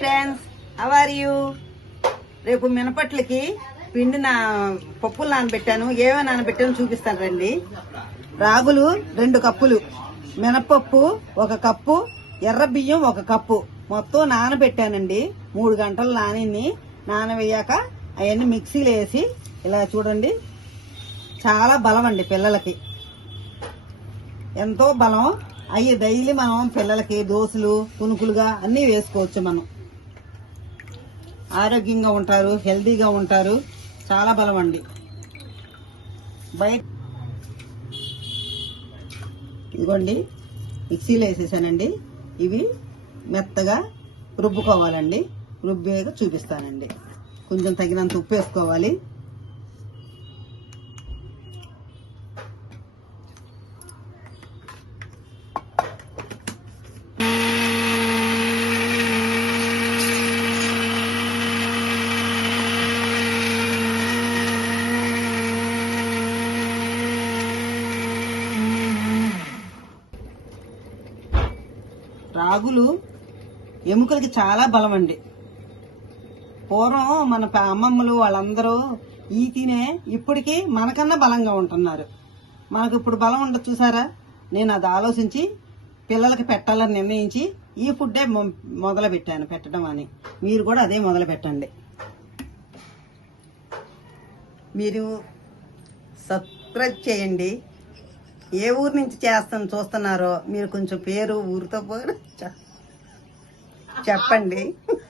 Friends how are you రేపు మినపట్లకి పిండి నా పప్పులు నానబెట్టాను. ఏమేమి నానబెట్టాను చూపిస్తాను రండి. రాగులు రెండు కప్పులు. మినపప్పు ఒక కప్పు. ఎర్ర బియ్యం ఒక కప్పు. మొత్తం నానబెట్టానండి. మూడు గంటలు నానిని నానవేయాక అవన్నీ మిక్సీలో వేసి ఇలా చూడండి. చాలా బలం అండి పిల్లలకి. ఎంతో బలం. అవి డైలీ మనం పిల్లలకి దోశలు పునుకులుగా అన్నీ వేసుకోవచ్చు మనం. ఆరోగ్యంగా ఉంటారు హెల్తీగా ఉంటారు. చాలా బలం అండి బయట ఇదిగోండి మిక్సీలో వేసేసానండి. ఇవి మెత్తగా రుబ్బుకోవాలండి. రుబ్బేగా చూపిస్తానండి. కొంచెం తగినంత ఉప్పు వేసుకోవాలి. రాగులు ఎముకలకి చాలా బలం అండి పూర్వం మన అమ్మమ్మలు వాళ్ళందరూ ఈ తినే ఇప్పటికీ మనకన్నా బలంగా ఉంటున్నారు. మనకు ఇప్పుడు బలం ఉండదు చూసారా? నేను అది ఆలోచించి పిల్లలకి పెట్టాలని నిర్ణయించి ఈ ఫుడ్డే మొ- మొదలు పెట్టాను పెట్టడం అని. మీరు కూడా అదే మొదలు పెట్టండి మీరు సబ్స్క్రైబ్ చేయండి. ఏ ఊరు నుంచి చేస్తాను చూస్తున్నారో మీరు కొంచెం పేరు ఊరితో పోరు చె- చెప్పండి.